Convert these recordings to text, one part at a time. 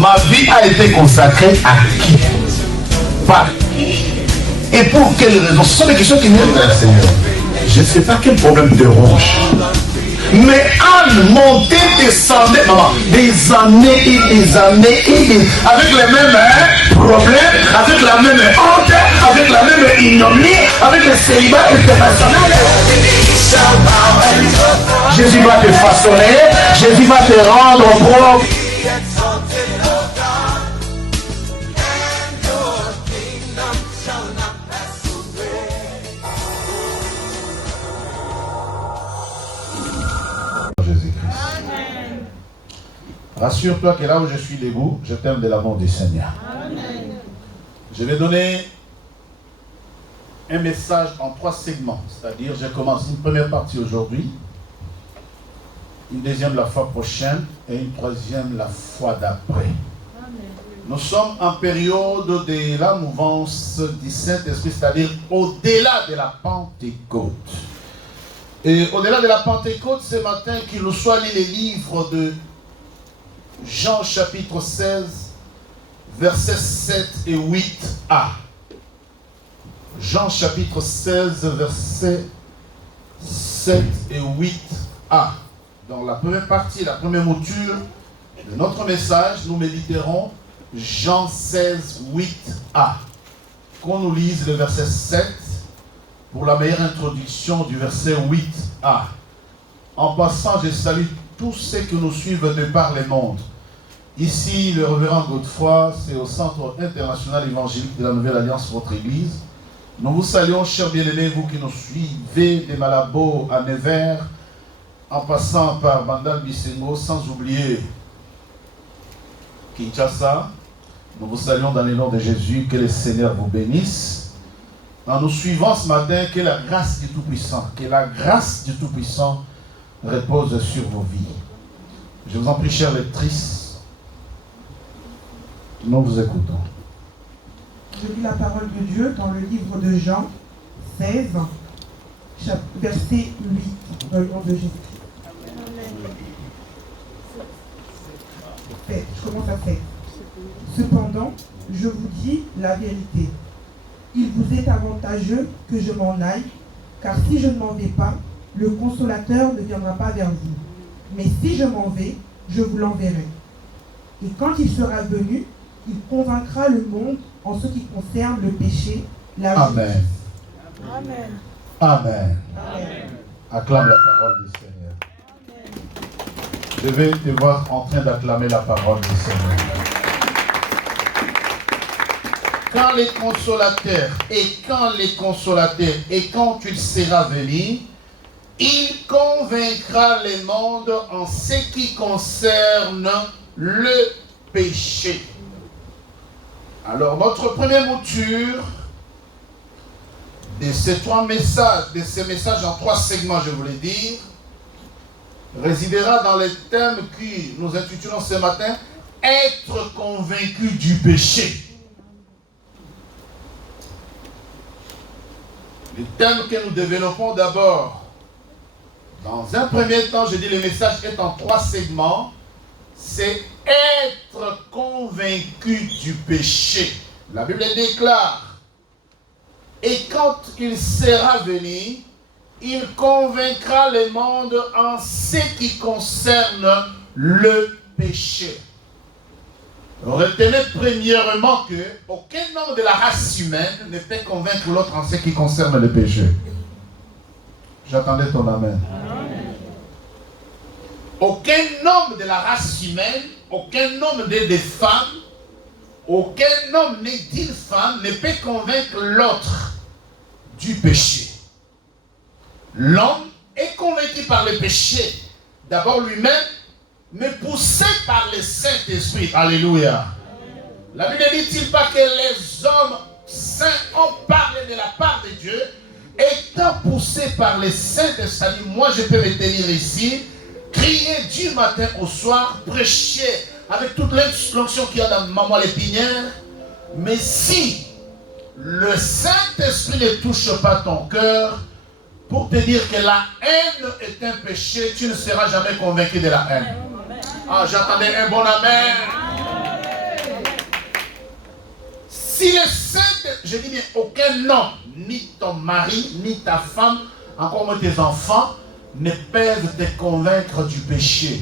Ma vie a été consacrée à qui? Par qui? Et pour quelles raisons? Ce sont des questions qui viennent vers le Seigneur. Je ne sais pas quel problème te ronge. Mais Anne montait, descendait, maman, des années et des années et des... avec les mêmes problèmes, avec la même honte, avec la même ignominie, avec le célibat international. Jésus va te façonner, Jésus va te rendre propre. Rassure-toi que là où je suis debout, je t'aime de l'amour du Seigneur. Amen. Je vais donner un message en 3 segments. C'est-à-dire, je commence une première partie aujourd'hui, une deuxième la fois prochaine et une troisième la fois d'après. Nous sommes en période de la mouvance du Saint-Esprit, c'est-à-dire au-delà de la Pentecôte. Et au-delà de la Pentecôte, ce matin, qu'il nous soit lu les livres de Jean chapitre 16, versets 7 et 8a. Jean chapitre 16, versets 7 et 8a. Dans la première partie, la première mouture de notre message, nous méditerons Jean 16, 8a. Qu'on nous lise le verset 7 pour la meilleure introduction du verset 8a. En passant, je salue tous ceux qui nous suivent de par le monde. Ici, le révérend Godefroy, c'est au Centre international évangélique de la Nouvelle Alliance, votre église. Nous vous saluons, chers bien-aimés, vous qui nous suivez de Malabo à Nevers, en passant par Bandal Bisengo, sans oublier Kinshasa. Nous vous saluons dans le nom de Jésus, que le Seigneur vous bénisse. En nous suivant ce matin, que la grâce du Tout-Puissant, repose sur vos vies. Je vous en prie, chère lectrice, nous vous écoutons. Je lis la parole de Dieu dans le livre de Jean 16, verset 8, dans le nom de Jésus. Je commence à 7. Cependant, je vous dis la vérité. Il vous est avantageux que je m'en aille, car si je ne m'en vais pas, le consolateur ne viendra pas vers vous. Mais si je m'en vais, je vous l'enverrai. Et quand il sera venu, il convaincra le monde en ce qui concerne le péché, la justice. Amen. Amen. Amen. Acclame la parole du Seigneur. Amen. Je vais te voir en train d'acclamer la parole du Seigneur. Quand les consolateurs, et quand il sera venu, il convaincra le monde en ce qui concerne le péché. Alors, notre première mouture de ces 3 messages, de ces messages en 3 segments, je voulais dire, résidera dans les thèmes que nous intitulons ce matin « Être convaincu du péché ». Le thème que nous développons d'abord, dans un premier temps, je dis le message est en 3 segments, c'est être convaincu du péché. La Bible déclare, et quand il sera venu, il convaincra le monde en ce qui concerne le péché. Retenez premièrement que aucun homme de la race humaine ne peut convaincre l'autre en ce qui concerne le péché. J'attendais ton amen. Aucun homme de la race humaine, aucun homme des femmes, aucun homme né d'une femme ne peut convaincre l'autre du péché. L'homme est convaincu par le péché, d'abord lui-même, mais poussé par le Saint-Esprit. Alléluia. La Bible ne dit-il pas que les hommes saints ont parlé de la part de Dieu, étant poussés par le Saint-Esprit. Moi, je peux me tenir ici, crier du matin au soir, prêcher avec toute l'instruction qu'il y a dans Maman l'épinière. Mais si le Saint-Esprit ne touche pas ton cœur, pour te dire que la haine est un péché, tu ne seras jamais convaincu de la haine. Ah, j'attendais un bon amen. je dis bien, aucun homme, ni ton mari, ni ta femme, encore moins tes enfants, ne peuvent te convaincre du péché.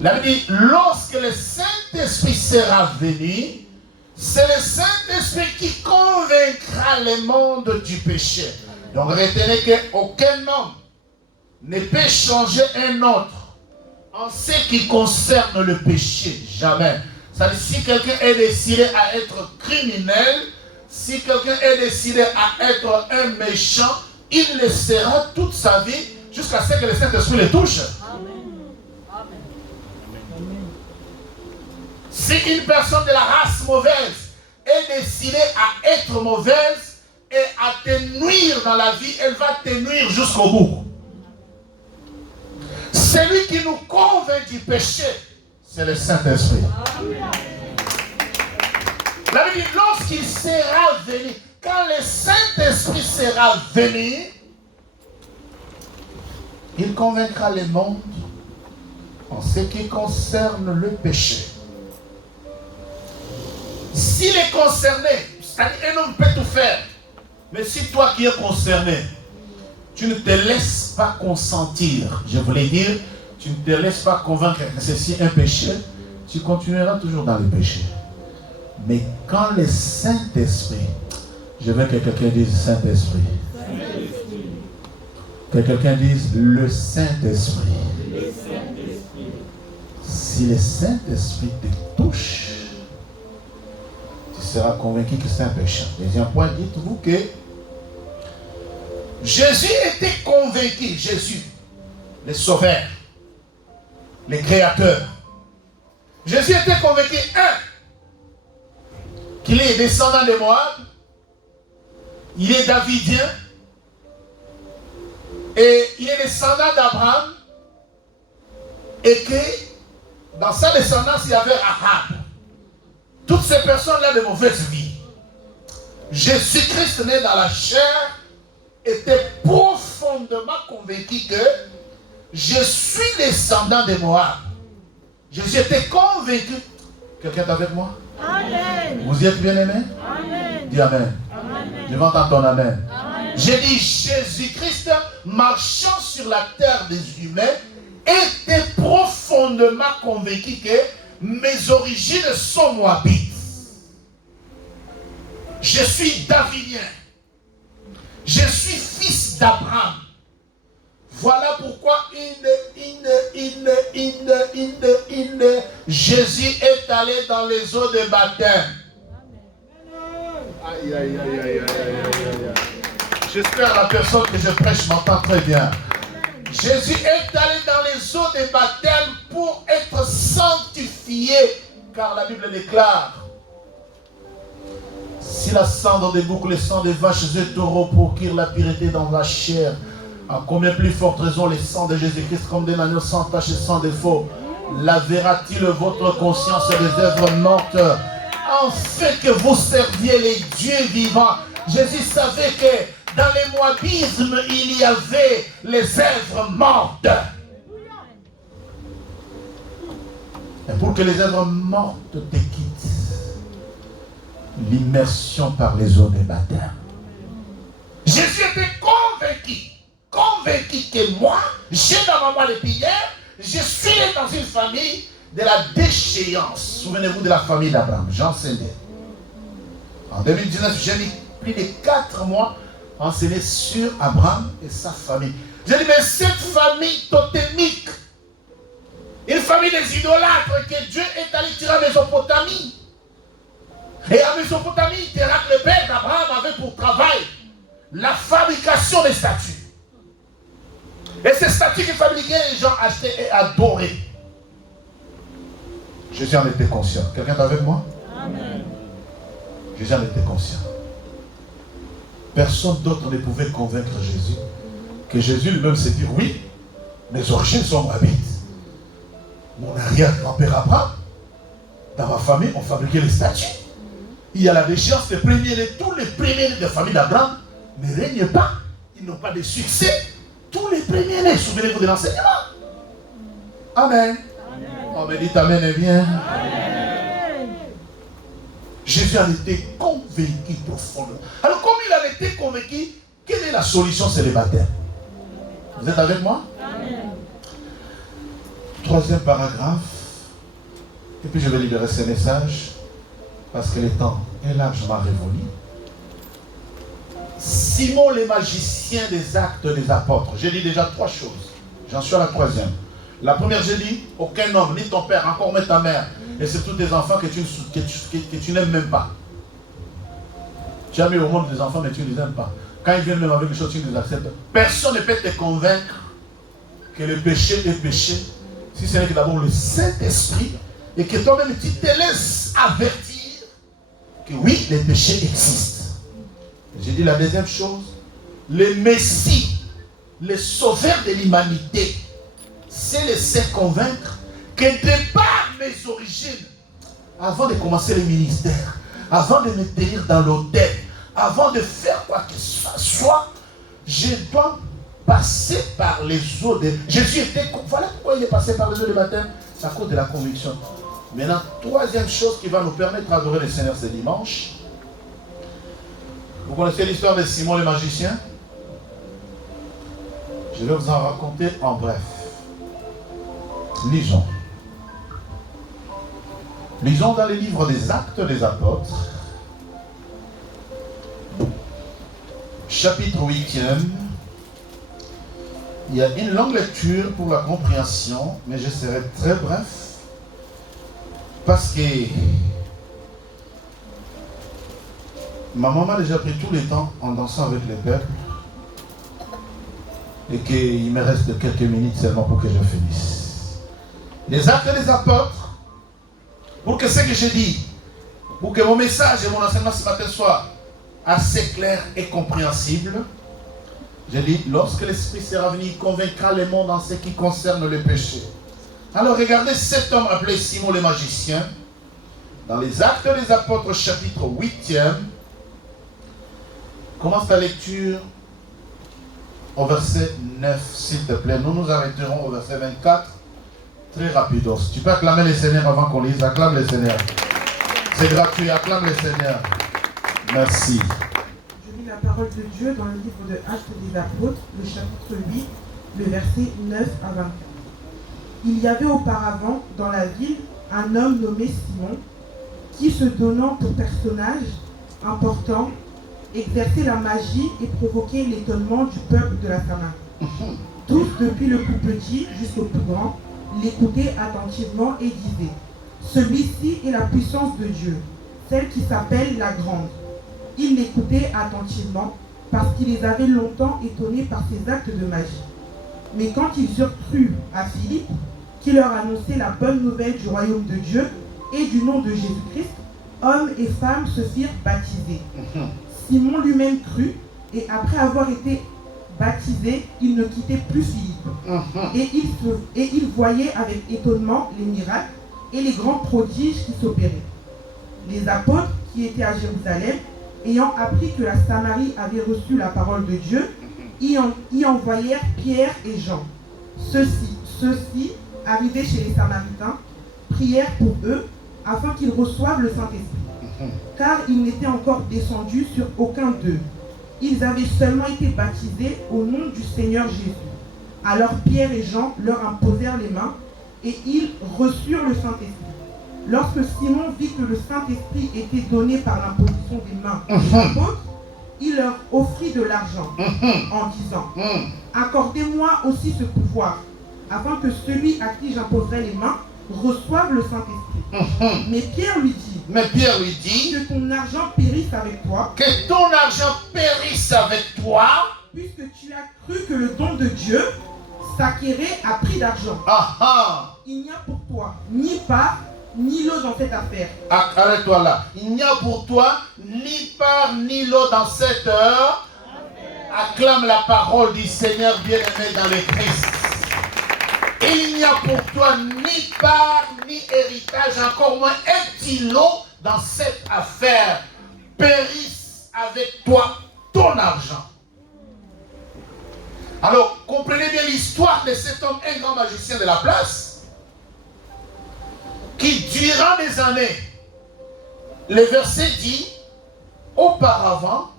La Bible dit, lorsque le Saint-Esprit sera venu, c'est le Saint-Esprit qui convaincra le monde du péché. Donc retenez qu'aucun homme ne peut changer un autre en ce qui concerne le péché. Jamais. C'est-à-dire, si quelqu'un est décidé à être criminel, si quelqu'un est décidé à être un méchant, il le sera toute sa vie jusqu'à ce que le Saint-Esprit le touche. Si une personne de la race mauvaise est décidée à être mauvaise et à te nuire dans la vie, elle va te nuire jusqu'au bout. Celui qui nous convainc du péché, c'est le Saint-Esprit. La Bible dit, lorsqu'il sera venu, quand le Saint-Esprit sera venu, il convaincra le monde en ce qui concerne le péché. S'il est concerné, c'est-à-dire un homme peut tout faire, mais si toi qui es concerné, tu ne te laisses pas consentir, je voulais dire, tu ne te laisses pas convaincre que ceci est un péché, tu continueras toujours dans le péché. Mais quand le Saint-Esprit, je veux que quelqu'un dise Saint-Esprit, que quelqu'un dise le Saint-Esprit. Si le Saint-Esprit te touche, tu seras convaincu que c'est un péché. Deuxième point, dites-vous que Jésus était convaincu, Jésus, le Sauveur, le Créateur. Jésus était convaincu, qu'il est descendant de Moab, il est davidien, et il est descendant d'Abraham, et que dans sa descendance, il y avait Ahab. Toutes ces personnes-là de mauvaise vie. Jésus-Christ, né dans la chair, était profondément convaincu que je suis descendant de Moab. Jésus était convaincu. Quelqu'un est avec moi? Amen. Vous y êtes bien aimé? Amen. Dis Amen. Amen. Je vais entendre ton Amen. Amen. J'ai dit Jésus-Christ, marchant sur la terre des humains, était profondément convaincu que mes origines sont moabites. Je suis davidien. Je suis fils d'Abraham. Voilà pourquoi Jésus est allé dans les eaux de baptême. Aïe, aïe, aïe, aïe, aïe, aïe. J'espère que la personne que je prêche m'entend très bien. Jésus est allé dans les eaux de baptême pour être sanctifié, car la Bible déclare: si la cendre des boucs, le sang des vaches et taureaux procure la pureté dans la chair, à combien plus forte raison le sang de Jésus-Christ comme d'un agneau sans tache et sans défaut lavera-t-il votre conscience des œuvres mortes, afin que vous serviez les dieux vivants. Jésus savait que dans les moabismes, il y avait les œuvres mortes. Et pour que les œuvres mortes te quittent, l'immersion par les eaux de baptême. Jésus était convaincu que moi, j'ai dans ma main les prières, je suis dans une famille de la déchéance. Souvenez-vous de la famille d'Abraham, j'enseignais. En 2019, j'ai mis plus de 4 mois à enseigner sur Abraham et sa famille. J'ai dit, mais cette famille totémique, une famille des idolâtres que Dieu est allé tirer à Mésopotamie. Et en Mésopotamie, Térak, le père d'Abraham, avait pour travail la fabrication des statues. Et ces statues qu'il fabriquait, les gens achetaient et adoraient. Jésus en était conscient. Quelqu'un est avec moi? Amen. Jésus en était conscient. Personne d'autre ne pouvait convaincre Jésus que Jésus lui-même s'est dit, oui, mes origines sont moabites. Mon arrière-grand-père Abraham, dans ma famille, on fabriquait les statues. Il y a la déchéance des premiers-nés. Tous les premiers-nés de la famille d'Abraham ne règnent pas. Ils n'ont pas de succès. Tous les premiers-nés. Souvenez-vous de l'enseignement. Amen. On me dit Amen et bien. Amen. Jésus en était convaincu. convaincu profondément. Alors, comme il en était convaincu, quelle est la solution célibataire? Vous êtes avec moi? Amen. Troisième paragraphe. Et puis je vais libérer ce message parce que le temps est largement révolu. Simon le magicien des Actes des Apôtres. J'ai dit déjà 3 choses. J'en suis à la 3e. La première, j'ai dit, aucun homme, ni ton père, encore même ta mère, et surtout tes enfants que tu n'aimes même pas. Tu as mis au monde des enfants, mais tu ne les aimes pas. Quand ils viennent même avec des choses, tu ne les acceptes. Personne ne peut te convaincre que le péché est péché, si ce n'est que d'abord le Saint-Esprit, et que toi-même tu te laisses avertir que oui, le péché existe. J'ai dit la deuxième chose, le Messie, le sauveur de l'humanité, c'est laisser convaincre que de par mes origines, avant de commencer le ministère, avant de me tenir dans l'autel, avant de faire quoi que ce soit, je dois passer par les eaux de... Jésus était... Voilà pourquoi il est passé par les eaux de baptême. C'est à cause de la conviction. Maintenant, troisième chose qui va nous permettre d'adorer le Seigneur ce dimanche. Vous connaissez l'histoire de Simon le magicien? Je vais vous en raconter en bref. Lisons. Lisons dans les livres des Actes des Apôtres, chapitre 8e. Il y a une longue lecture pour la compréhension, mais je serai très bref, parce que ma maman a déjà pris tout le temps en dansant avec les peuples, et qu'il me reste quelques minutes seulement pour que je finisse. Les Actes des Apôtres, pour que ce que je dis, pour que mon message et mon enseignement ce matin soient assez clairs et compréhensibles, je dis, lorsque l'Esprit sera venu, il convaincra le monde en ce qui concerne le péché. Alors regardez cet homme appelé Simon le magicien, dans les Actes des Apôtres, chapitre 8e. Commence ta lecture au verset 9, s'il te plaît. Nous nous arrêterons au verset 24. Très rapidos. Tu peux acclamer le Seigneur avant qu'on lise. Acclame le Seigneur. C'est gratuit. Acclame le Seigneur. Merci. Je lis la parole de Dieu dans le livre de Actes des Apôtres, le chapitre 8, le verset 9 à 24. Il y avait auparavant dans la ville un homme nommé Simon qui, se donnant pour personnage important, exerçait la magie et provoquait l'étonnement du peuple de la Samarie. Tous, depuis le plus petit jusqu'au plus grand, l'écoutaient attentivement et disaient: celui-ci est la puissance de Dieu, celle qui s'appelle la grande. Ils l'écoutaient attentivement parce qu'il les avait longtemps étonnés par ses actes de magie. Mais quand ils eurent cru à Philippe, qui leur annonçait la bonne nouvelle du royaume de Dieu et du nom de Jésus-Christ, hommes et femmes se firent baptiser. Simon lui-même crut, et après avoir été baptisé, il ne quittait plus Philippe. Et il voyait avec étonnement les miracles et les grands prodiges qui s'opéraient. Les apôtres qui étaient à Jérusalem, ayant appris que la Samarie avait reçu la parole de Dieu, y envoyèrent Pierre et Jean. Ceux-ci, arrivés chez les Samaritains, prièrent pour eux afin qu'ils reçoivent le Saint-Esprit, car ils n'étaient encore descendus sur aucun d'eux. Ils avaient seulement été baptisés au nom du Seigneur Jésus. Alors Pierre et Jean leur imposèrent les mains et ils reçurent le Saint-Esprit. Lorsque Simon vit que le Saint-Esprit était donné par l'imposition des mains des apôtres, il leur offrit de l'argent en disant: accordez-moi aussi ce pouvoir, afin que celui à qui j'imposerai les mains reçoive le Saint-Esprit. Mais Pierre lui dit, que ton argent périsse avec toi. Que ton argent périsse avec toi. Puisque tu as cru que le don de Dieu s'acquérait à prix d'argent. Il n'y a pour toi ni part ni lot dans cette affaire. Arrête-toi là. Il n'y a pour toi ni part ni lot dans cette heure. Acclame la parole du Seigneur bien-aimé dans le Christ. Il n'y a pour toi ni part, ni héritage, encore moins un petit lot dans cette affaire. Périsse avec toi ton argent. Alors, comprenez bien l'histoire de cet homme, un grand magicien de la place, qui durant des années, le verset dit auparavant,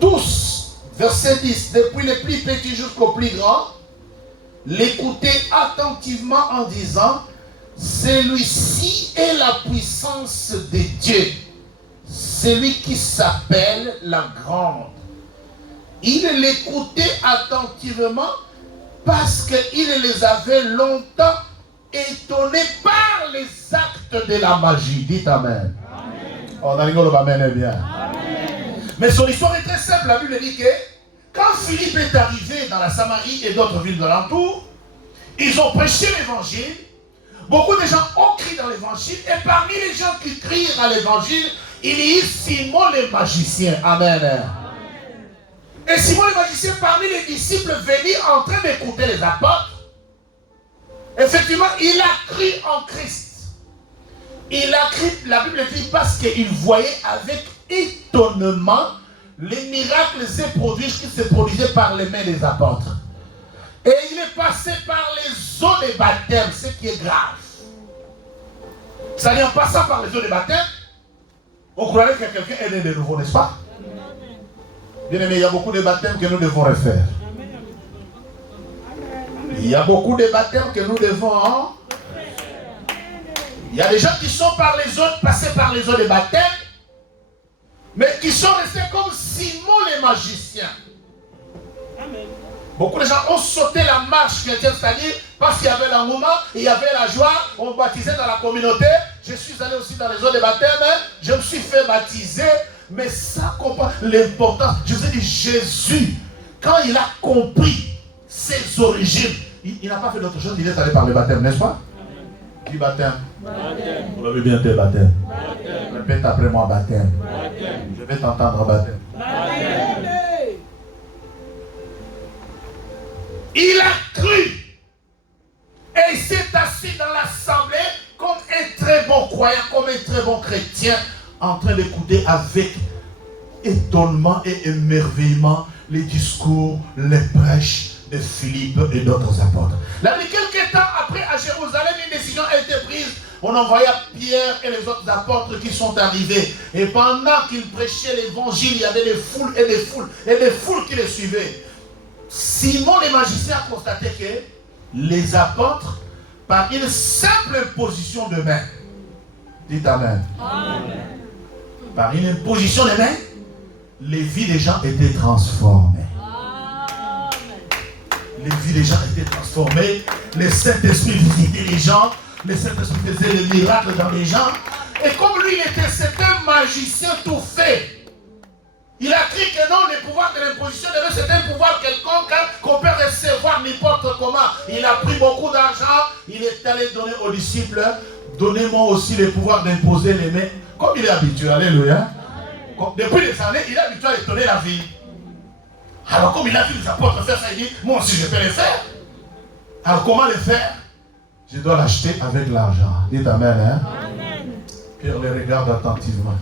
tous, verset 10, depuis les plus petits jusqu'aux plus grands, l'écoutaient attentivement en disant, celui-ci est la puissance de Dieu, celui qui s'appelle la grande. Il l'écoutait attentivement parce qu'il les avait longtemps étonnés par les actes de la magie. Dites Amen. On a rigolé, Amen est bien. Amen. Mais son histoire est très simple. La Bible dit que quand Philippe est arrivé dans la Samarie et d'autres villes de l'entour, ils ont prêché l'évangile. Beaucoup de gens ont crié dans l'évangile. Et parmi les gens qui crient dans l'évangile, il y a Simon le magicien. Amen. Et Simon le magicien, parmi les disciples venus en train d'écouter les apôtres, effectivement, il a cru en Christ. Il a cru, la Bible dit, parce qu'il voyait avec étonnement les miracles et prodiges qui se produisaient par les mains des apôtres. Et il est passé par les eaux des baptêmes, ce qui est grave. C'est-à-dire, en passant par les eaux des baptêmes, on croirait que quelqu'un est né de nouveau, n'est-ce pas? Bien aimé, il y a beaucoup de baptêmes que nous devons refaire. Il y a beaucoup de baptêmes que nous devons. Il y a des gens qui sont par les eaux, passés par les eaux des baptêmes, mais qui sont restés comme Simon les magiciens. Beaucoup de gens ont sauté la marche chrétienne, c'est-à-dire parce qu'il y avait l'engouement, il y avait la joie, on baptisait dans la communauté. Je suis allé aussi dans les eaux des baptêmes, je me suis fait baptiser, mais ça comprend l'importance. Je vous ai dit, Jésus, quand il a compris ses origines, il n'a pas fait d'autre chose, il est allé par le baptême, n'est-ce pas? Qui baptême? Vous l'avez bien dit, baptême. Répète après moi, baptême. Je vais t'entendre, baptême. Il a cru et il s'est assis dans l'assemblée comme un très bon croyant, comme un très bon chrétien, en train d'écouter avec étonnement et émerveillement les discours, les prêches de Philippe et d'autres apôtres. Là, quelques temps après, à Jérusalem, une décision a été prise. On envoya Pierre et les autres apôtres qui sont arrivés. Et pendant qu'ils prêchaient l'évangile, il y avait des foules et des foules et des foules qui les suivaient. Simon le magicien a constaté que les apôtres, par une simple imposition de main, dites Amen. Amen. Par une imposition de main, les vies des gens étaient transformées. Amen. Les vies des gens étaient transformées. Le Saint-Esprit visitait les gens. Le Saint-Esprit faisait des miracles dans les gens. Et comme lui, c'était un magicien tout fait. Il a cru que non, le pouvoir de l'imposition de Dieu, c'est un pouvoir quelconque qu'on peut recevoir n'importe comment. Il a pris beaucoup d'argent, il est allé donner aux disciples, donnez-moi aussi le pouvoir d'imposer les mains. Comme il est habitué, alléluia. Depuis des années, il est habitué à donner la vie. Alors comme il a vu les apôtres faire ça, il dit, moi aussi je peux le faire. Alors comment le faire? Je dois l'acheter avec l'argent. Dites Amen. Hein? Amen. Pierre le regarde attentivement.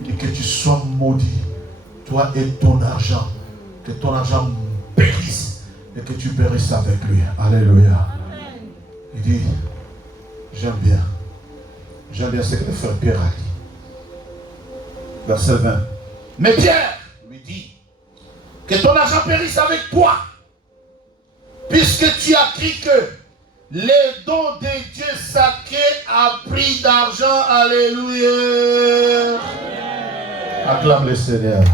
Il dit que tu sois maudit. Toi et ton argent, que ton argent périsse et que tu périsses avec lui. Alléluia. Amen. Il dit, j'aime bien ce que le frère Pierre a dit. Verset 20. Mais Pierre lui dit, que ton argent périsse avec toi, puisque tu as cru que les dons de Dieu sacrés à prix d'argent. Alléluia. Acclame le Seigneur.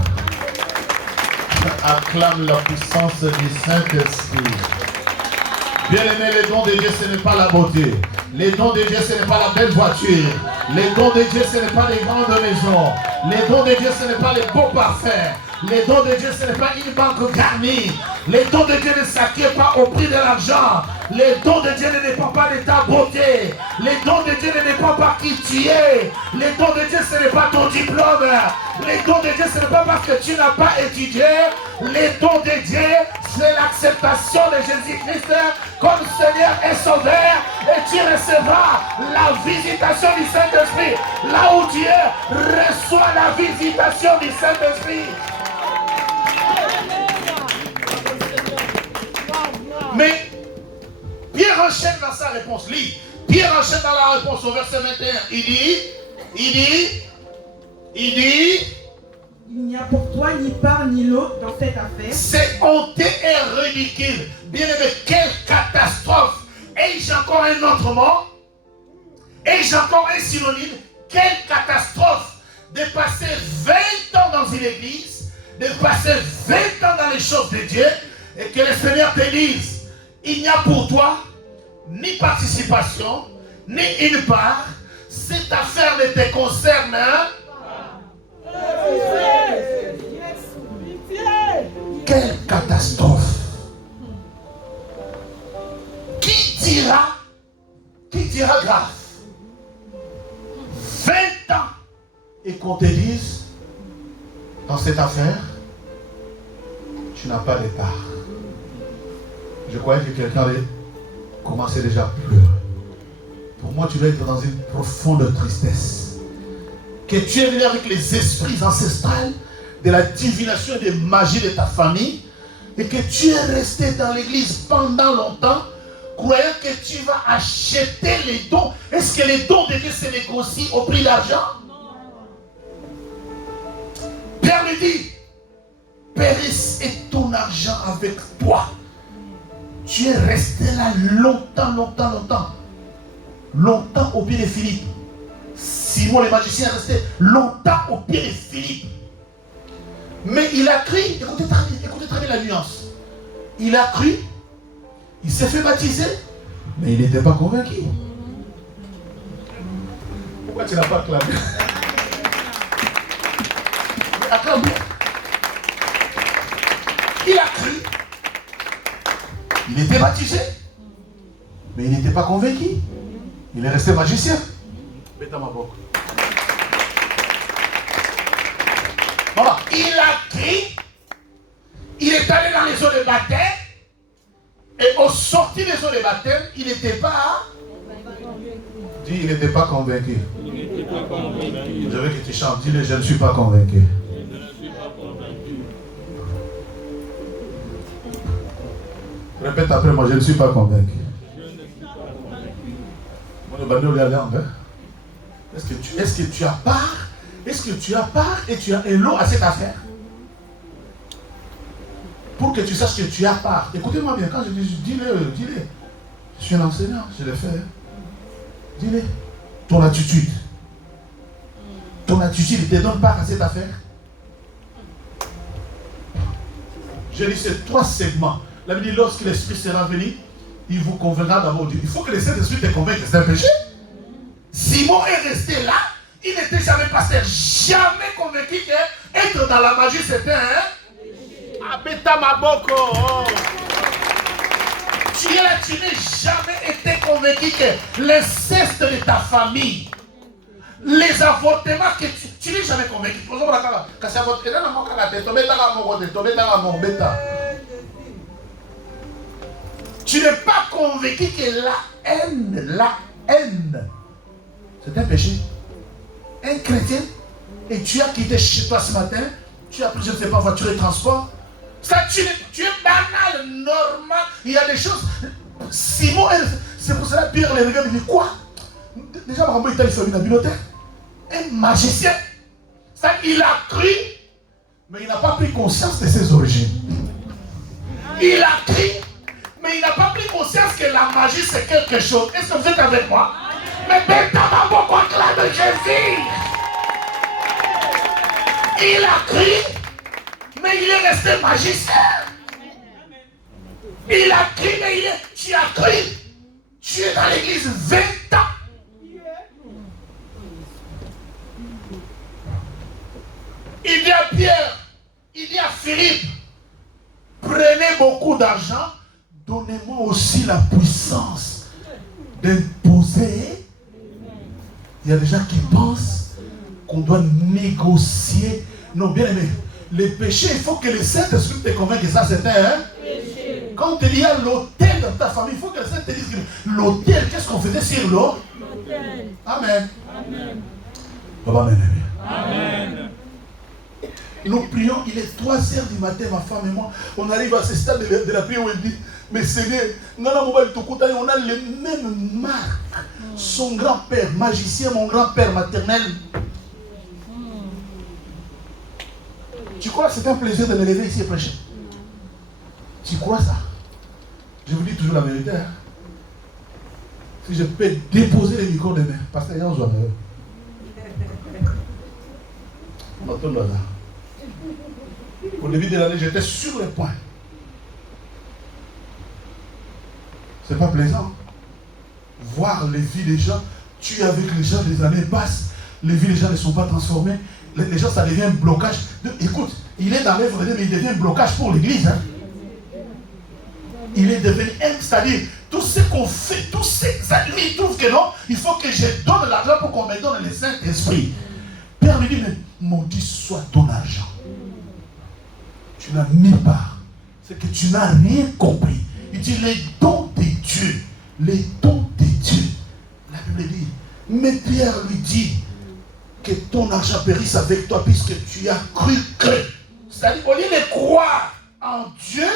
Acclame la puissance du Saint-Esprit. Bien aimé, les dons de Dieu, ce n'est pas la beauté. Les dons de Dieu, ce n'est pas la belle voiture. Les dons de Dieu, ce n'est pas les grandes maisons. Les dons de Dieu, ce n'est pas les beaux parfums. Les dons de Dieu, ce n'est pas une banque garnie. Les dons de Dieu ne s'acquièrent pas au prix de l'argent. Les dons de Dieu ne dépendent pas de ta beauté. Les dons de Dieu ne dépendent pas qui tu es. Les dons de Dieu, ce n'est pas ton diplôme. Les dons de Dieu, ce n'est pas parce que tu n'as pas étudié. Les dons de Dieu, c'est l'acceptation de Jésus-Christ comme Seigneur et Sauveur. Et tu recevras la visitation du Saint-Esprit. Là où tu es, reçois la visitation du Saint-Esprit. Mais Pierre enchaîne dans sa réponse. Lis. Pierre enchaîne dans la réponse au verset 21. Il dit, Il dit, il n'y a pour toi ni part ni l'autre dans cette affaire. c'est honteux et ridicule. Bien aimé, quelle catastrophe. Et j'ai encore un autre mot. Et j'ai encore un synonyme. Quelle catastrophe de passer 20 ans dans une église, de passer 20 ans dans les choses de Dieu, et que le Seigneur te dise, il n'y a pour toi ni participation, ni une part. Cette affaire ne te concerne pas. Quelle catastrophe. Qui dira grave 20 ans et qu'on te dise dans cette affaire tu n'as pas de part. Je croyais que quelqu'un allait commencer déjà à pleurer. Pour moi tu dois être dans une profonde tristesse, que tu es venu avec les esprits ancestrales de la divination et de magie de ta famille et que tu es resté dans l'église pendant longtemps croyant que tu vas acheter les dons. Est-ce que les dons de Dieu se négocient au prix d'argent? Pierre lui dit, périsse et ton argent avec toi. Tu es resté là longtemps au pied de Philippe. Simon le magicien est resté longtemps au pied de Philippe. Mais il a cru, écoutez très bien la nuance. Il a cru, il s'est fait baptiser, mais il n'était pas convaincu. Pourquoi tu n'as pas acclamé? Acclame bien. Il a cru, il était baptisé, mais il n'était pas convaincu. Il est resté magicien. Voilà. Il a cru, il est allé dans les eaux de baptême, et au sortir des eaux de baptême, il n'était pas. Dis, il n'était pas convaincu. Je veux que tu chantes, dis-le, je ne suis pas convaincu. Répète après moi, je ne suis pas convaincu. Est-ce que tu as part? Est-ce que tu as part et tu as un lot à cette affaire? Pour que tu saches que tu as part. Écoutez-moi bien, quand je dis, dis-le. Je suis un enseignant, je le fais. Dis-le. Ton attitude te donne part à cette affaire. Je dis ces 3 segments. La Bible dit, lorsque l'Esprit sera venu, il vous convainquera d'amour de Dieu. Il faut que le Saint-Esprit te convainque que c'est un péché. Simon est resté là, il n'était jamais pasteur, jamais convaincu qu'être dans la magie c'était un abeta maboko. Tu es là, tu n'es jamais été convaincu que l'inceste de ta famille, les avortements que tu n'es jamais convaincu. Tu n'es pas convaincu que la haine, c'est un péché. Un chrétien, et tu as quitté chez toi ce matin, tu as pris, je ne sais pas, voiture et transport. Ça, tu es banal, normal. Il y a des choses. Simon, c'est pour cela que Pierre les regarde et dit quoi? Déjà, il t'a fait une bibliothèque. Un magicien. Ça, il a cru, mais il n'a pas pris conscience de ses origines. Il a cru, mais il n'a pas pris conscience que la magie c'est quelque chose. Est-ce que vous êtes avec moi? Mais Bethama beaucoup acclame Jésus. Il a cru, mais il est resté magicien. Il a cru, mais tu as cru. Tu es dans l'église 20 ans. Il dit à Pierre, il dit à Philippe, prenez beaucoup d'argent, donnez-moi aussi la puissance d'imposer. Il y a des gens qui pensent qu'on doit négocier. Non, bien aimé, les péchés, il faut que le Saint-Esprit te convainque que ça c'est un péché. Quand il y a l'autel dans ta famille, il faut que le Saint-Esprit te dise que l'autel, qu'est-ce qu'on faisait sur l'autel? Amen. Amen. Papa, bien aimé. Amen. Nous prions, il est 3h du matin, ma femme et moi, on arrive à ce stade de la prière où elle dit, mais Seigneur, on a les mêmes marques. Son grand-père, magicien, mon grand-père maternel, Tu crois que c'est un plaisir de me lever ici et prêcher? Tu crois ça? Je vous dis toujours la vérité. Hein? Si je peux déposer les micros demain, parce que les gens doivent me... Au début de l'année, j'étais sur le point. C'est pas plaisant. Voir les vies des gens, tu es avec les gens, les années passent, les vies des gens ne sont pas transformées. Les gens, ça devient un blocage. Écoute, il est dans l'œuvre de Dieu, mais il devient un blocage pour l'église. Hein. Il est devenu, c'est-à-dire, tout ce qu'on fait, tous ces amis, ils trouvent que non, il faut que je donne l'argent pour qu'on me donne le Saint-Esprit. Père me dit, mais maudit soit ton argent. Tu n'as mis pas. C'est que tu n'as rien compris. Il dit, les dons de Dieu. Les dons de Dieu. La Bible dit, mais Pierre lui dit que ton argent périsse avec toi puisque tu as cru que. C'est-à-dire, au lieu de croire en Dieu,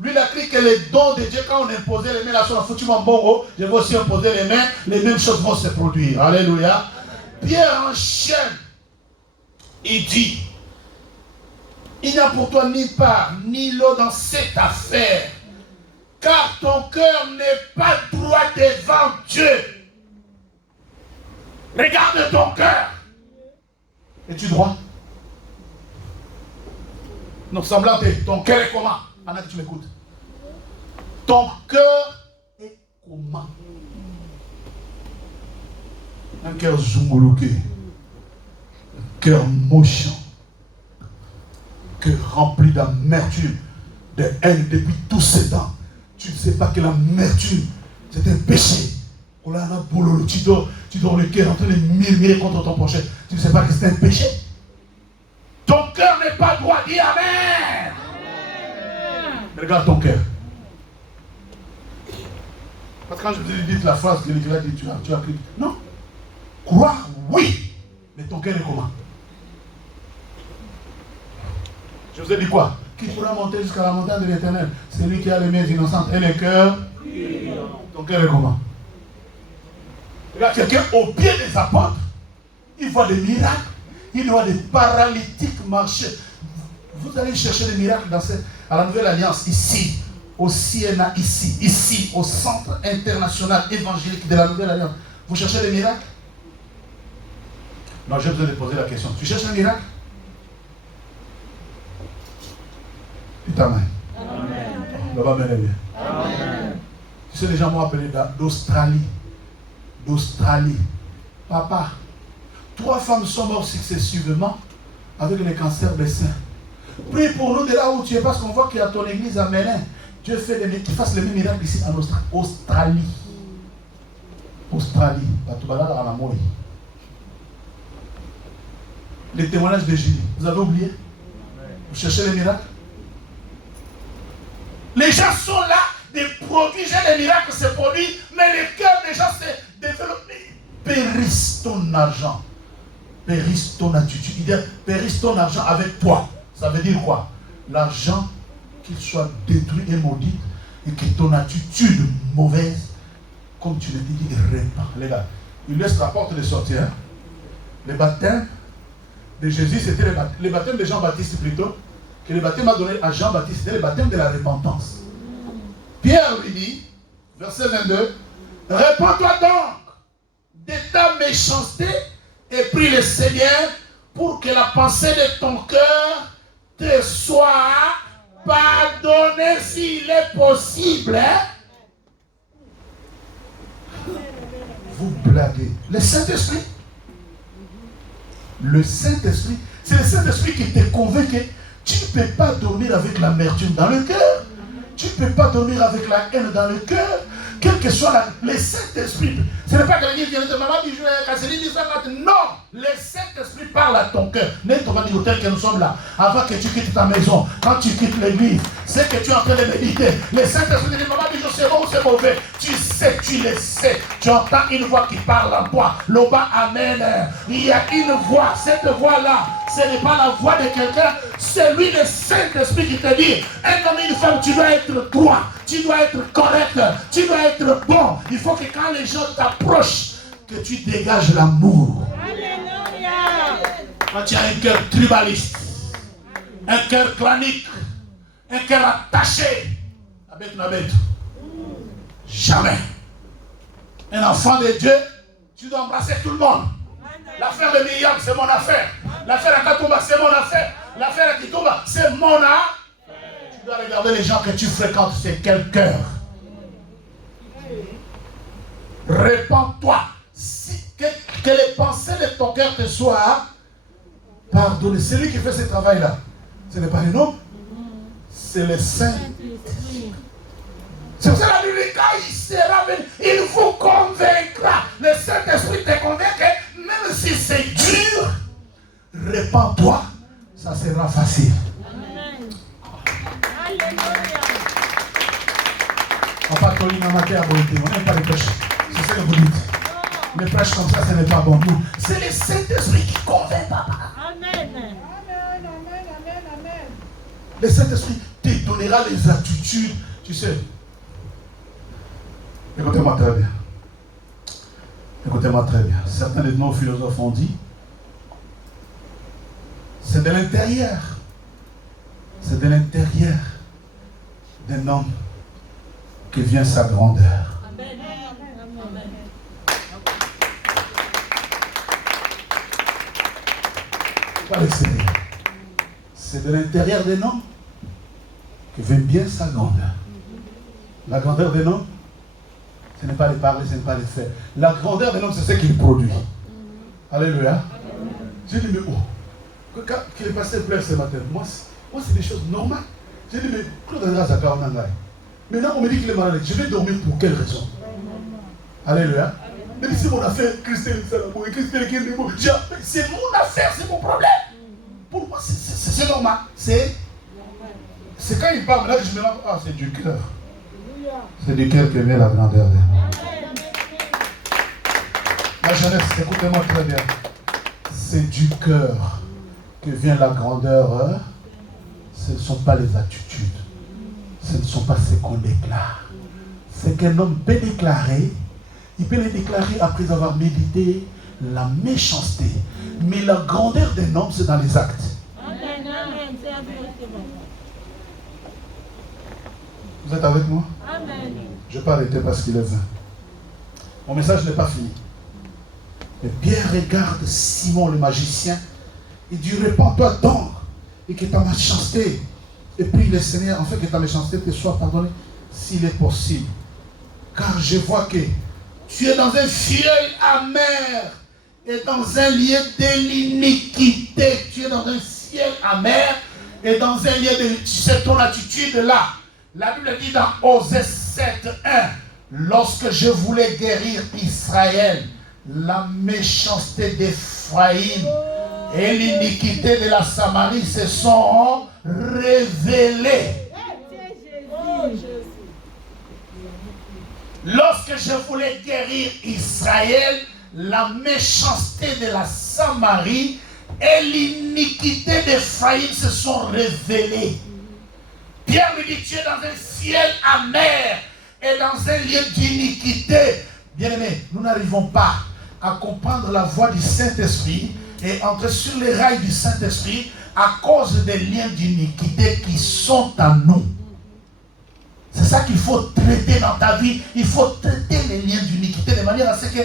lui il a cru que les dons de Dieu, quand on imposait les mains là sur la foutu mon bon, je vais aussi imposer les mains, les mêmes choses vont se produire. Alléluia. Pierre enchaîne. Il dit, il n'y a pour toi ni part, ni lot dans cette affaire, car ton cœur n'est pas droit devant Dieu. Regarde ton cœur. Es-tu droit? Non, semblant, ton cœur est comment? Pendant que tu m'écoutes. Ton cœur est comment? Un cœur zunguluké. Un cœur mochant. Un cœur rempli d'amertume, de haine depuis tous ces temps. Tu ne sais pas que l'amertume, c'est un péché. Tu dors le cœur en train de murmurer contre ton prochain. Tu ne sais pas que c'est un péché. Ton cœur n'est pas droit. Dis Amen. Regarde ton cœur. Parce que quand je vous ai dit la phrase que l'Écriture a dit, tu as cru. Non. Croire, oui. Mais ton cœur est comment? Je vous ai dit quoi? Qui pourra monter jusqu'à la montagne de l'Éternel? C'est lui qui a les mains innocentes et les cœurs. Ton cœur est comment? Regarde quelqu'un au pied des apôtres. Il voit des miracles. Il voit des paralytiques marcher. Vous allez chercher des miracles à la Nouvelle Alliance, ici, au CNA, ici, au Centre International Évangélique de la Nouvelle Alliance. Vous cherchez des miracles? Non, j'ai besoin de poser la question. Tu cherches un miracle? Dis ta main. Amen. Amen. Tu sais, les gens m'ont appelé d'Australie. Papa, 3 femmes sont mortes successivement avec le cancer des seins. Prie pour nous de là où tu es, parce qu'on voit qu'il y a ton église à Mélin. Dieu fait qu'il fasse le même miracle ici en Australie. Les témoignages de Julie. Vous avez oublié? Vous cherchez les miracles? Les gens sont là, de produire les miracles se produisent, mais le cœur des gens s'est développé. Périsse ton argent. Périsse ton attitude. Il dit, périsse ton argent avec toi. Ça veut dire quoi? L'argent, qu'il soit détruit et maudit, et que ton attitude mauvaise, comme tu le dis, répand. Les gars, il laisse la porte de sortir. Hein? Le baptême de Jésus, c'était le baptême de Jean-Baptiste plutôt, que le baptême a donné à Jean-Baptiste, c'était le baptême de la repentance. Pierre lui dit, verset 22, répands-toi donc de ta méchanceté et prie le Seigneur pour que la pensée de ton cœur te soit pardonnée s'il est possible. Hein? Vous blaguez. Le Saint-Esprit, c'est le Saint-Esprit qui te convainc que tu ne peux pas dormir avec l'amertume dans le cœur. Tu ne peux pas dormir avec la haine dans le cœur. Quel que soit le Saint-Esprit. Ce n'est pas que l'église vient de maman dit non, le Saint-Esprit parle à ton cœur. N'est-ce dit tel que nous sommes là. Avant que tu quittes ta maison, quand tu quittes l'église, c'est que tu es en train de méditer. Le Saint-Esprit dit maman dit je sais bon ou c'est mauvais. Tu sais, tu le sais. Tu entends une voix qui parle en toi. Loba amen. Il y a une voix. Cette voix-là, ce n'est pas la voix de quelqu'un. C'est lui le Saint-Esprit qui te dit un homme et une femme, tu dois être droit. Tu dois être correct, tu dois être bon. Il faut que quand les gens t'approchent, que tu dégages l'amour. Alléluia. Quand tu as un cœur tribaliste, un cœur clanique, un cœur attaché. Nabet. Jamais. Un enfant de Dieu, tu dois embrasser tout le monde. L'affaire de Myriam, c'est mon affaire. L'affaire de Katumba, c'est mon affaire. L'affaire de Kitumba, c'est mon affaire. Tu dois regarder les gens que tu fréquentes, c'est quel cœur. Répands-toi. Que les pensées de ton cœur te soient pardonnées. Celui qui fait ce travail-là, ce n'est pas un homme, c'est le Saint-Esprit. C'est pour ça que la Bible dit, quand il sera venu, il vous convaincra. Le Saint-Esprit te convainc que même si c'est dur, répands-toi, ça sera facile. Amen. Alléluia. Papa Tolina Maté a beauté, on n'aime pas les prêches. C'est ce que vous dites. Les prêches comme ça, ce n'est pas bon. C'est le Saint-Esprit qui convainc, papa. Amen. Amen, amen, amen, amen. Le Saint-Esprit te donnera les attitudes, tu sais. Écoutez-moi très bien. Écoutez-moi très bien. Certains de nos philosophes ont dit, c'est de l'intérieur. C'est de l'intérieur d'un homme que vient sa grandeur. Amen. Amen. Pas l'extérieur. C'est de l'intérieur d'un homme que vient bien sa grandeur. La grandeur d'un homme, ce n'est pas les parler, ce n'est pas les faire. La grandeur d'un homme, c'est ce qu'il produit. Alléluia. J'ai dit, mais oh, quand il est passé plein ce matin, moi c'est des choses normales. J'ai dit, mais Claude André Zaka Onangaï. Maintenant, on me dit qu'il est malade. Je vais dormir pour quelle raison? Alléluia. Mais c'est mon affaire, Christelle Salamo et Christelle Kendemo. C'est mon affaire, c'est mon problème. Pour moi, c'est normal. C'est quand il parle, là que je me rends, ah, c'est du cœur. C'est du cœur que met la grandeur. La jeunesse, écoutez-moi très bien. C'est du cœur que vient la grandeur. Ce ne sont pas les attitudes. Ce ne sont pas ce qu'on déclare. C'est qu'un homme peut déclarer. Il peut les déclarer après avoir médité la méchanceté. Mais la grandeur d'un homme, c'est dans les actes. Amen. Vous êtes avec moi? Amen. Je ne vais pas arrêter parce qu'il est 20. Mon message n'est pas fini. Mais Pierre regarde Simon le magicien. Il dit, répands-toi donc et que ta méchanceté, et prie le Seigneur, en fait que ta méchanceté te soit pardonnée s'il est possible. Car je vois que tu es dans un fiel amer et dans un lieu de l'iniquité. Tu es dans un ciel amer et dans un lieu de... C'est ton attitude là. La Bible dit dans Osée 7:1, lorsque je voulais guérir Israël, la méchanceté d'Ephraïm et l'iniquité de la Samarie se sont révélées. Lorsque je voulais guérir Israël, la méchanceté de la Samarie et l'iniquité d'Ephraïm se sont révélées. Pierre lui dit, tu es dans un ciel amer et dans un lieu d'iniquité. Bien-aimés, nous n'arrivons pas à comprendre la voix du Saint-Esprit et entrer sur les rails du Saint-Esprit à cause des liens d'iniquité qui sont en nous. C'est ça qu'il faut traiter dans ta vie. Il faut traiter les liens d'iniquité de manière à ce que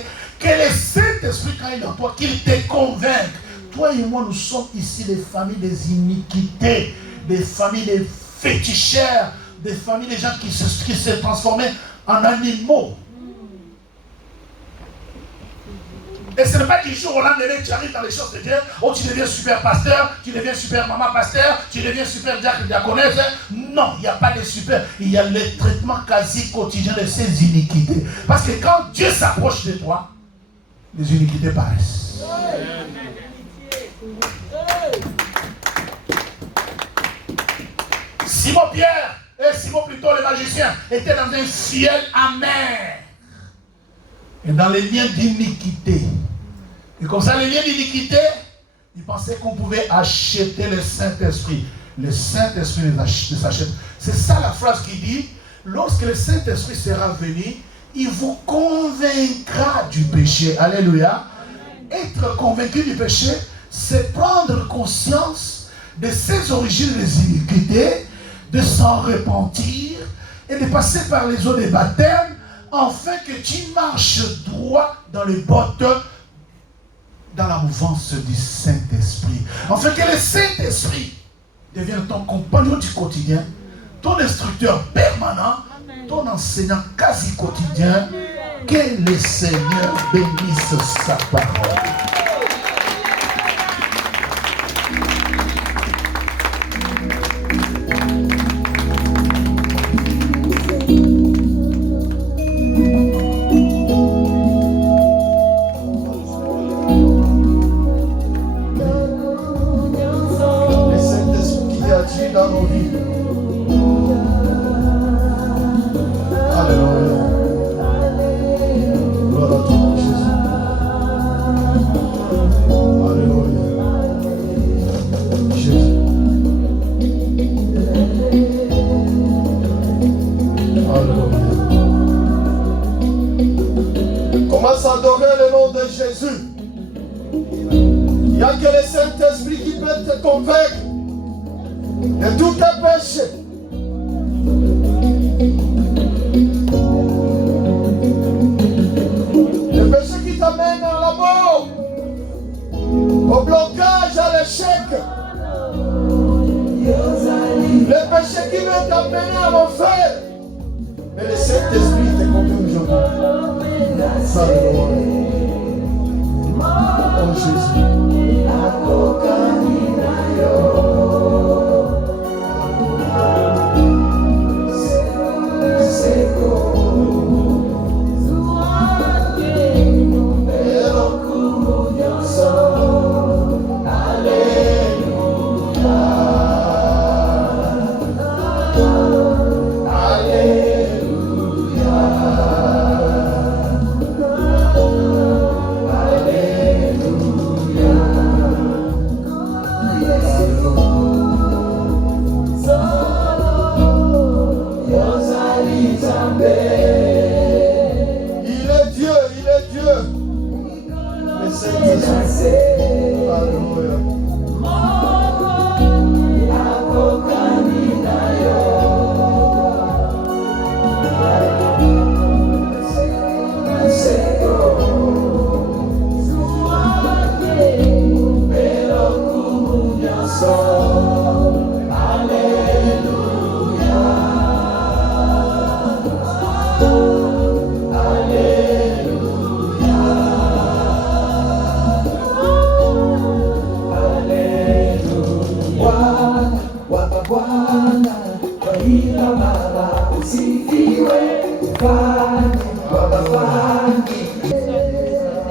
le Saint-Esprit, quand il est en toi, qu'il te convainque. Toi et moi, nous sommes ici des familles des iniquités, des familles des féticheurs, des familles des gens qui se transformaient en animaux. Et ce n'est pas du jour au lendemain que tu arrives dans les choses de Dieu, oh tu deviens super pasteur, tu deviens super maman pasteur, tu deviens super diacre diaconesse. Non, il n'y a pas de super. Il y a le traitement quasi quotidien de ces iniquités. Parce que quand Dieu s'approche de toi, les iniquités paraissent. Simon-Pierre, et Simon plutôt le magicien, étaient dans un ciel amer. Et dans les liens d'iniquité. Et comme ça, les liens d'iniquité, ils pensaient qu'on pouvait acheter le Saint-Esprit. Le Saint-Esprit les achète. C'est ça la phrase qui dit, lorsque le Saint-Esprit sera venu, il vous convaincra du péché. Alléluia. Être convaincu du péché, c'est prendre conscience de ses origines, les iniquités, de s'en repentir et de passer par les eaux de baptême, afin que tu marches droit dans les bottes, dans la mouvance du Saint-Esprit. Afin que le Saint-Esprit devienne ton compagnon du quotidien, ton instructeur permanent, ton enseignant quasi quotidien. Que le Seigneur bénisse sa parole. Dans nos vies. Alléluia. Gloire à toi, Jésus. Alléluia. Jésus. Alléluia. Commence à adorer le nom de Jésus. Il n'y a que le Saint-Esprit qui peut te convaincre de tous tes péchés. Le péché qui t'amène à la mort, au blocage, à l'échec. Le péché qui veut t'amener à l'enfer. Mais le Saint-Esprit te conduit aujourd'hui. Alléluia. Oh Jésus.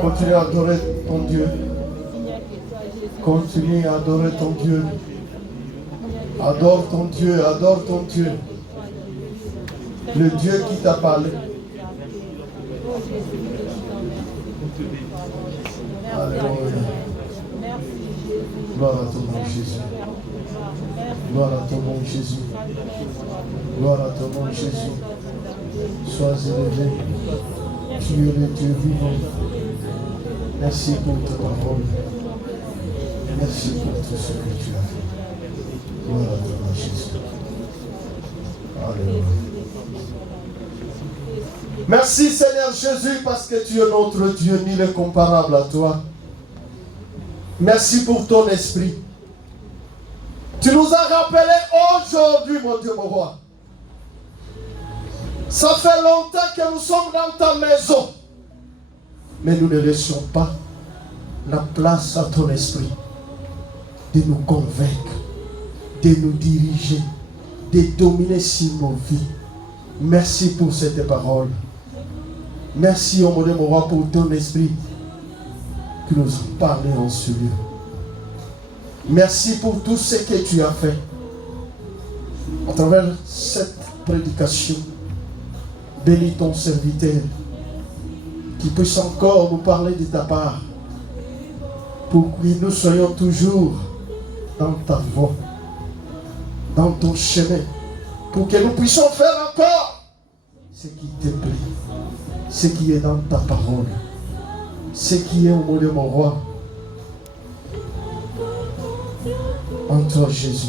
Continue à adorer ton Dieu. Continue à adorer ton Dieu. Adore ton Dieu, adore ton Dieu. Le Dieu qui t'a parlé. Alléluia. Gloire à ton nom, Jésus. Gloire à ton nom, Jésus. Gloire à ton nom, Jésus. Sois élevé. Tu es le Dieu vivant. Merci pour ta parole. Merci pour tout ce que tu as fait. Gloire à ton nom, Jésus. Alléluia. Merci Seigneur Jésus parce que tu es notre Dieu, nul n'est comparable à toi. Merci pour ton esprit. Tu nous as rappelé aujourd'hui, mon Dieu, mon roi. Ça fait longtemps que nous sommes dans ta maison. Mais nous ne laissons pas la place à ton esprit de nous convaincre, de nous diriger, de dominer sur nos vies. Merci pour cette parole. Merci, oh mon Dieu, mon roi, pour ton esprit qui nous a parlé en ce lieu. Merci pour tout ce que tu as fait à travers cette prédication. Bénis ton serviteur qui puisse encore nous parler de ta part pour que nous soyons toujours dans ta voie, dans ton chemin, pour que nous puissions faire encore ce qui te plaît, ce qui est dans ta parole, ce qui est au mon Dieu, mon roi. En toi, Jésus,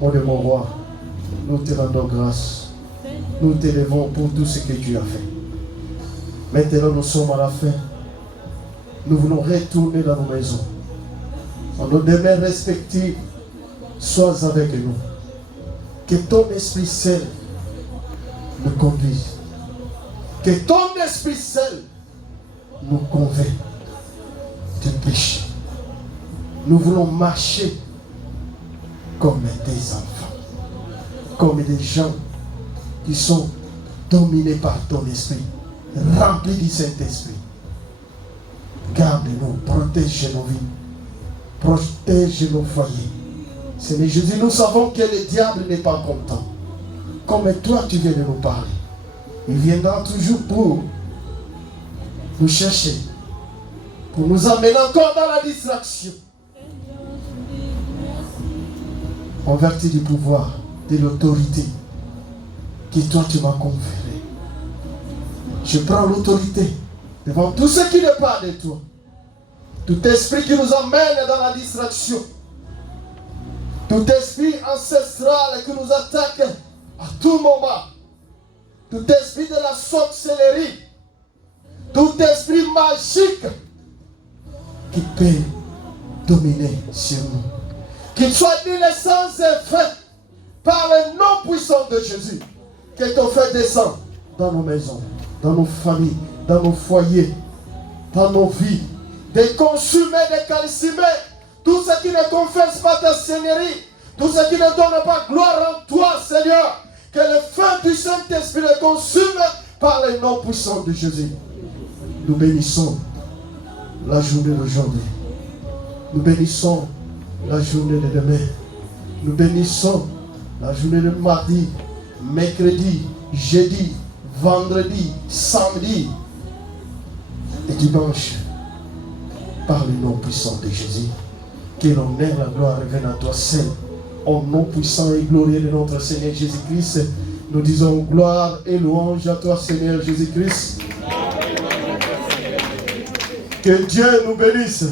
mon de mon roi, nous te rendons grâce. Nous t'élevons pour tout ce que tu as fait. Maintenant, nous sommes à la fin. Nous voulons retourner dans nos maisons. En nos demeures respectives, sois avec nous. Que ton Esprit Saint nous conduise. Que ton Esprit Saint nous convainc du péché. Nous voulons marcher comme des enfants, comme des gens qui sont dominés par ton esprit, remplis du Saint-Esprit. Garde-nous, protège nos vies, protège nos foyers. Seigneur Jésus, nous savons que le diable n'est pas content. Comme toi, tu viens de nous parler. Il viendra toujours pour nous chercher, pour nous amener encore dans la distraction. En vertu du pouvoir, de l'autorité que toi tu m'as conférée. Je prends l'autorité devant tout ce qui n'est pas de toi. Tout esprit qui nous emmène dans la distraction. Tout esprit ancestral qui nous attaque à tout moment. Tout esprit de la sorcellerie. Tout esprit magique qui peut dominer sur nous. Qu'il soit nul et sans effet par le nom puissant de Jésus. Que ton feu descende dans nos maisons, dans nos familles, dans nos foyers, dans nos vies. De consumer, de calcimer tout ce qui ne confesse pas ta Seigneurie, tout ce qui ne donne pas gloire en toi, Seigneur. Que le feu du Saint-Esprit le consume par le nom puissant de Jésus. Nous bénissons la journée d'aujourd'hui. Nous bénissons la journée de demain. Nous bénissons la journée de mardi, mercredi, jeudi, vendredi, samedi et dimanche. Par le nom puissant de Jésus. Que l'honneur, la gloire revienne à toi seul. Au nom puissant et glorieux de notre Seigneur Jésus-Christ, nous disons gloire et louange à toi, Seigneur Jésus-Christ. Que Dieu nous bénisse.